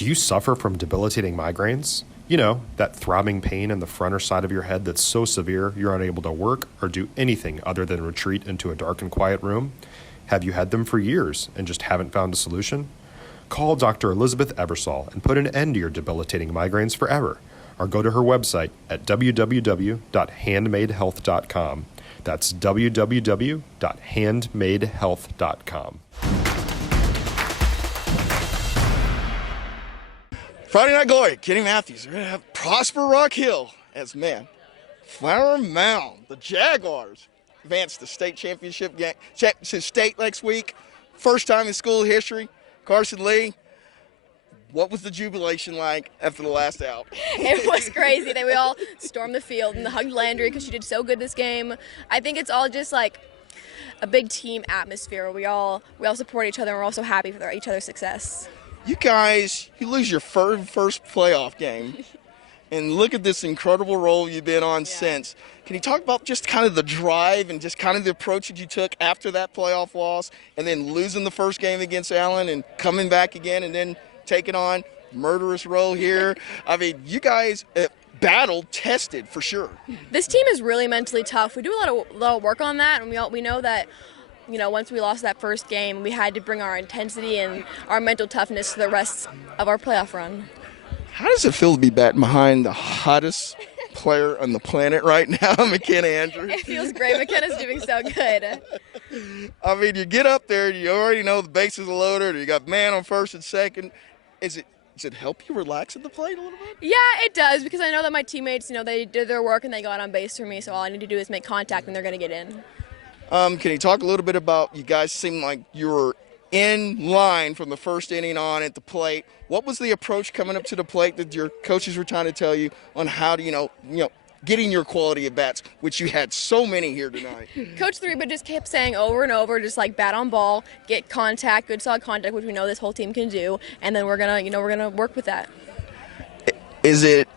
Do you suffer from debilitating migraines? You know, that throbbing pain in the front or side of your head that's so severe you're unable to work or do anything other than retreat into a dark and quiet room? Have you had them for years and just haven't found a solution? Call Dr. Elizabeth Eversole and put an end to your debilitating migraines forever. Or go to her website at www.handmadehealth.com. That's www.handmadehealth.com. Friday Night Glory, Kenny Matthews. We're going to have Prosper Rock Hill as man. Flower Mound, the Jaguars advance to state championship game, to state next week. First time in school history. Carsyn Lee, what was the jubilation like after the last out? It was crazy. We all stormed the field and hugged Landry because she did so good this game. I think it's all just like a big team atmosphere. We all support each other and we're also happy for each other's success. You guys, you lose your first playoff game, and look at this incredible role you've been on since. Can you talk about just kind of the drive and just kind of the approach that you took after that playoff loss and then losing the first game against Allen and coming back again and then taking on murderous role here? I mean, you guys battled, tested for sure. This team is really mentally tough. We do a lot of work on that, and we know that, you know, once we lost that first game, we had to bring our intensity and our mental toughness to the rest of our playoff run. How does it feel to be batting behind the hottest player on the planet right now, McKenna Andrews? It feels great. McKenna's doing so good. I mean, you get up there, you already know the bases are loaded, or you got man on first and second. Does it help you relax at the plate a little bit? Yeah, it does, because I know that my teammates, you know, they did their work and they got on base for me, so all I need to do is make contact and they're going to get in. Can you talk a little bit about, you guys seem like you were in line from the first inning on at the plate. What was the approach coming up to the plate that your coaches were trying to tell you on how to, you know, getting your quality at bats, which you had so many here tonight? Coach Larriba just kept saying over and over, just like bat on ball, get contact, good solid contact, which we know this whole team can do, and then we're gonna work with that. Is it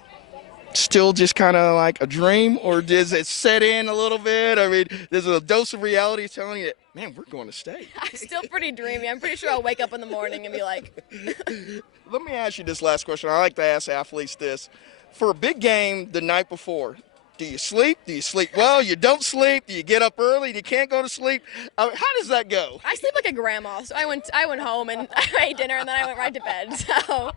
still just kind of like a dream, or does it set in a little bit? I mean, there's a dose of reality telling you that, man, we're going to state. I'm still pretty dreamy. I'm pretty sure I'll wake up in the morning and be like. Let me ask you this last question. I like to ask athletes this. For a big game the night before, do you sleep? Do you sleep well? You don't sleep? Do you get up early? You can't go to sleep? How does that go? I sleep like a grandma. So I went home and I ate dinner and then I went right to bed. So.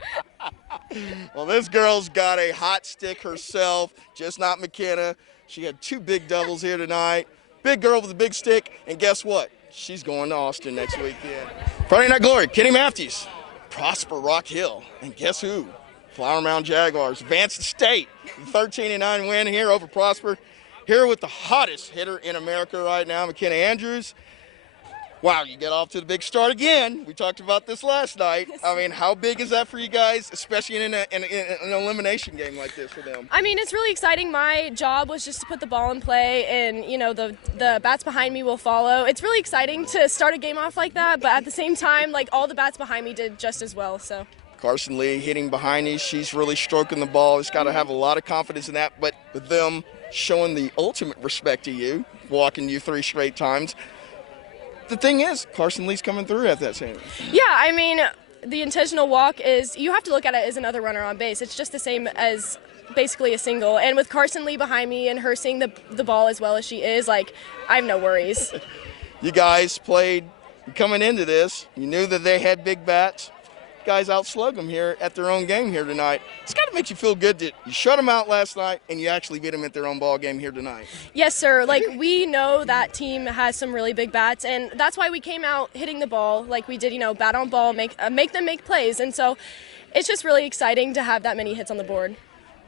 Well, this girl's got a hot stick herself, just not McKenna. She had two big doubles here tonight. Big girl with a big stick, and guess what? She's going to Austin next weekend. Friday Night Glory, Kenny Matthews, Prosper Rock Hill, and guess who? Flower Mound Jaguars advance to state. 13-9 win here over Prosper. Here with the hottest hitter in America right now, McKenna Andrews. Wow, you get off to the big start again. We talked about this last night. I mean, how big is that for you guys, especially in an elimination game like this for them? I mean, it's really exciting. My job was just to put the ball in play, and, you know, the bats behind me will follow. It's really exciting to start a game off like that, but at the same time, like, all the bats behind me did just as well, so. Carsyn Lee hitting behind you. She's really stroking the ball. It's got to have a lot of confidence in that, but with them showing the ultimate respect to you, walking you 3 straight times. The thing is, Carsyn Lee's coming through at that same. Yeah, I mean, the intentional walk is, you have to look at it as another runner on base. It's just the same as basically a single. And with Carsyn Lee behind me and her seeing the ball as well as she is, like, I have no worries. You guys played coming into this. You knew that they had big bats. Guys outslugged them here at their own game here tonight. It's got to make you feel good that you shut them out last night and you actually beat them at their own ball game here tonight. Yes, sir. Like, we know that team has some really big bats, and that's why we came out hitting the ball like we did, you know, bat on ball, make them make plays. And so it's just really exciting to have that many hits on the board.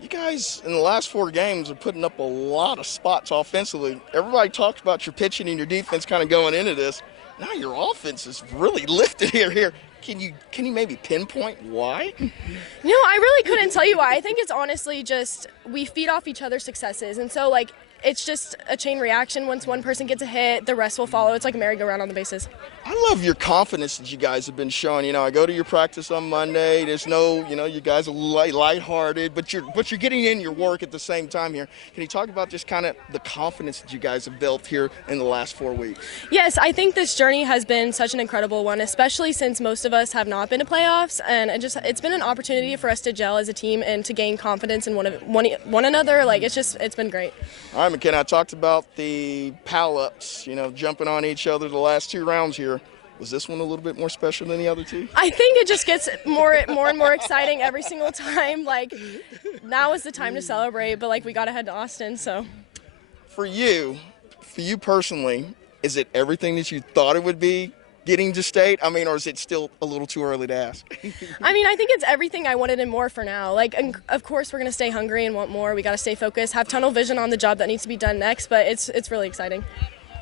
You guys, in the last 4 games, are putting up a lot of spots offensively. Everybody talks about your pitching and your defense kind of going into this. Now your offense is really lifted here. Can you maybe pinpoint why? You know, I really couldn't tell you why. I think it's honestly just we feed off each other's successes. And so, like, it's just a chain reaction. Once one person gets a hit, the rest will follow. It's like a merry-go-round on the bases. I love your confidence that you guys have been showing. You know, I go to your practice on Monday. There's no, you know, you guys are lighthearted, but you're getting in your work at the same time here. Can you talk about just kind of the confidence that you guys have built here in the last 4 weeks? Yes, I think this journey has been such an incredible one, especially since most of us have not been to playoffs, and it's been an opportunity for us to gel as a team and to gain confidence in one another. Like, it's been great. All right, McKenna, I talked about the pal-ups, you know, jumping on each other the last 2 rounds here. Was this one a little bit more special than the other 2? I think it just gets more and more exciting every single time. Like, now is the time to celebrate, but like, we got to head to Austin, so. For you personally, is it everything that you thought it would be getting to state? I mean, or is it still a little too early to ask? I mean, I think it's everything I wanted and more for now. Like, of course, we're going to stay hungry and want more. We got to stay focused, have tunnel vision on the job that needs to be done next, but it's really exciting.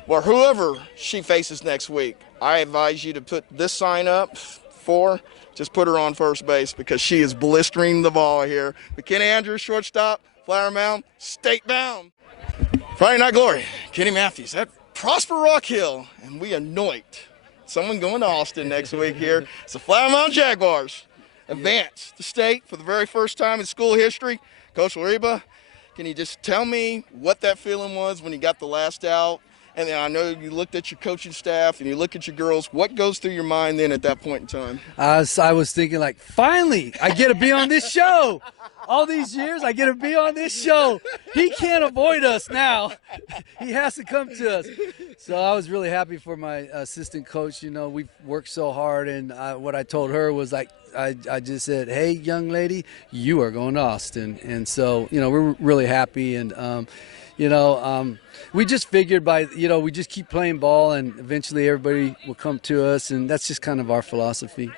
Well, whoever she faces next week, I advise you to put this sign up just put her on first base because she is blistering the ball here. McKenna Andrews, shortstop, Flower Mound, state bound. Friday Night Glory, Kenny Matthews at Prosper Rock Hill, and we anoint someone going to Austin next week here. It's the Flower Mound Jaguars advance to state for the very first time in school history. Coach Larriba, can you just tell me what that feeling was when you got the last out? And then I know you looked at your coaching staff and you look at your girls. What goes through your mind then at that point in time? I was thinking, like, finally, I get to be on this show. All these years, I get to be on this show. He can't avoid us now. He has to come to us. So I was really happy for my assistant coach. You know, we've worked so hard, and what I told her was, like, I just said, hey, young lady, you are going to Austin. And so, you know, we're really happy. And, we just figured we just keep playing ball and eventually everybody will come to us, and that's just kind of our philosophy.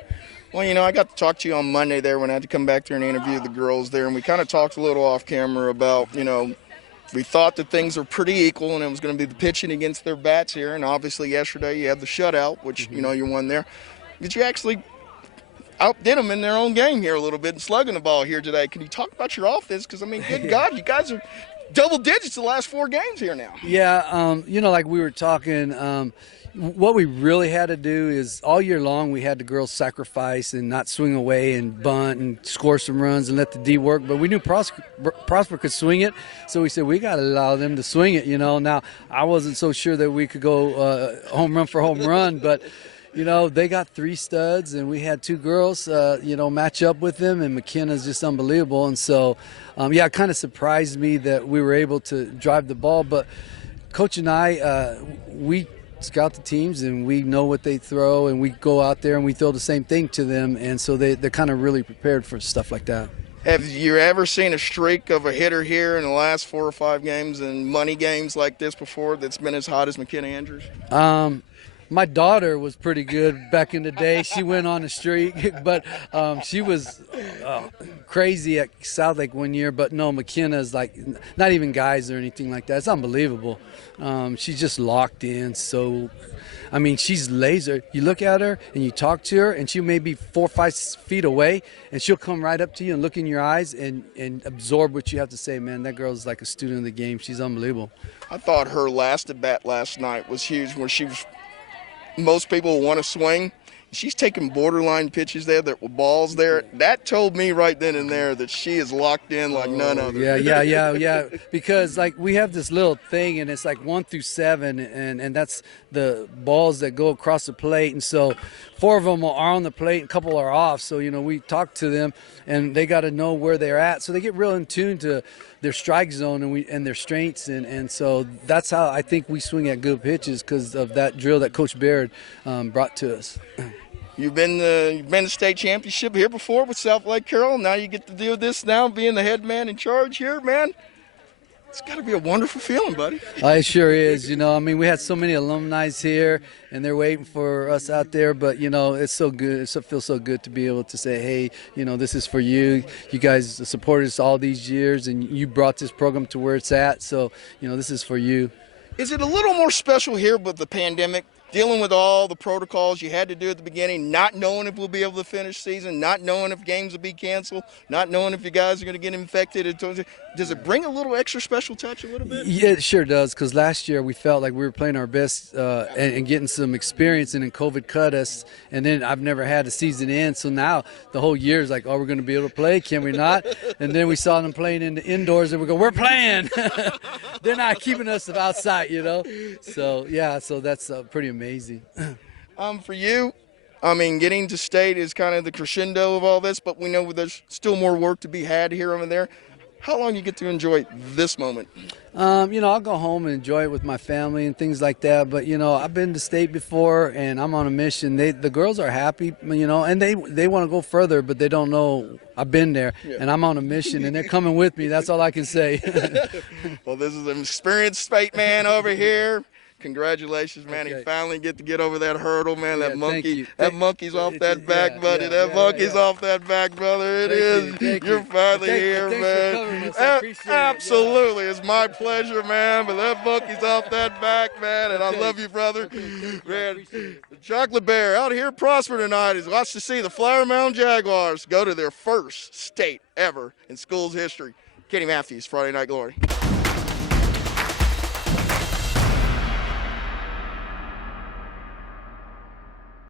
Well, you know, I got to talk to you on Monday there when I had to come back there and interview the girls there, and we kind of talked a little off camera about, you know, we thought that things were pretty equal and it was going to be the pitching against their bats here, and obviously yesterday you had the shutout, which, you know, you won there. But you actually outdid them in their own game here a little bit and slugging the ball here today. Can you talk about your offense? Because, I mean, good God, you guys are double digits the last 4 games here now. Yeah, like we were talking, what we really had to do is all year long we had the girls sacrifice and not swing away and bunt and score some runs and let the D work. But we knew Prosper could swing it, so we said we got to allow them to swing it. You know, now I wasn't so sure that we could go home run for home run, but you know, they got 3 studs, and we had 2 girls, match up with them, and McKenna's just unbelievable. And so, it kind of surprised me that we were able to drive the ball. But Coach and I, we scout the teams, and we know what they throw, and we go out there and we throw the same thing to them. And so they're kind of really prepared for stuff like that. Have you ever seen a streak of a hitter here in the last 4 or 5 games and money games like this before that's been as hot as McKenna Andrews? My daughter was pretty good back in the day. She went on a streak, but she was crazy at South Lake one year. But no, McKenna's like not even guys or anything like that. It's unbelievable. She's just locked in. So, I mean, she's laser. You look at her and you talk to her, and she may be 4 or 5 feet away, and she'll come right up to you and look in your eyes and absorb what you have to say. Man, that girl's like a student of the game. She's unbelievable. I thought her last at bat last night was huge, where she was. Most people want to swing. She's taking borderline pitches there that were balls there. That told me right then and there that she is locked in like none other. Yeah. Because, like, we have this little thing, and it's like 1 through 7, and that's the balls that go across the plate. And so 4 of them are on the plate, and a couple are off. So, you know, we talk to them, and they got to know where they're at. So they get real in tune to their strike zone and their strengths. And so that's how I think we swing at good pitches, because of that drill that Coach Baird brought to us. You've been to state championship here before with South Lake Carroll. Now you get to do this now, being the head man in charge here, man. It's got to be a wonderful feeling, buddy. It sure is. You know, I mean, we had so many alumni here, and they're waiting for us out there. But, you know, it's so good. It feels so good to be able to say, hey, you know, this is for you. You guys supported us all these years, and you brought this program to where it's at. So, you know, this is for you. Is it a little more special here with the pandemic dealing with all the protocols you had to do at the beginning, not knowing if we'll be able to finish season, not knowing if games will be canceled, not knowing if you guys are going to get infected. Does it bring a little extra special touch a little bit? Yeah, it sure does, because last year we felt like we were playing our best and getting some experience, and then COVID cut us, and then I've never had a season end, so now the whole year is like, oh, we're going to be able to play, can we not? And then we saw them playing in the indoors, and we go, we're playing. They're not keeping us outside, you know? So, yeah, so that's pretty amazing. For you, I mean, getting to state is kind of the crescendo of all this, but we know there's still more work to be had here and there. How long do you get to enjoy this moment? You know, I'll go home and enjoy it with my family and things like that. But, you know, I've been to state before, and I'm on a mission. The girls are happy, you know, and they want to go further, but they don't know I've been there. Yeah. And I'm on a mission, and they're coming with me. That's all I can say. Well, this is an experienced state man over here. Congratulations, man. Okay. He finally get to get over that hurdle, man. Yeah, that monkey's off that back, buddy. Yeah, that monkey's off that back, brother. It is. You're finally here, man. Absolutely. It's my pleasure, man. But that monkey's off that back, man. And I love you, brother. Man, the Chocolate Bear out here Prosper tonight is watched to see the Flower Mound Jaguars go to their first state ever in school's history. Kenny Matthews, Friday Night Glory.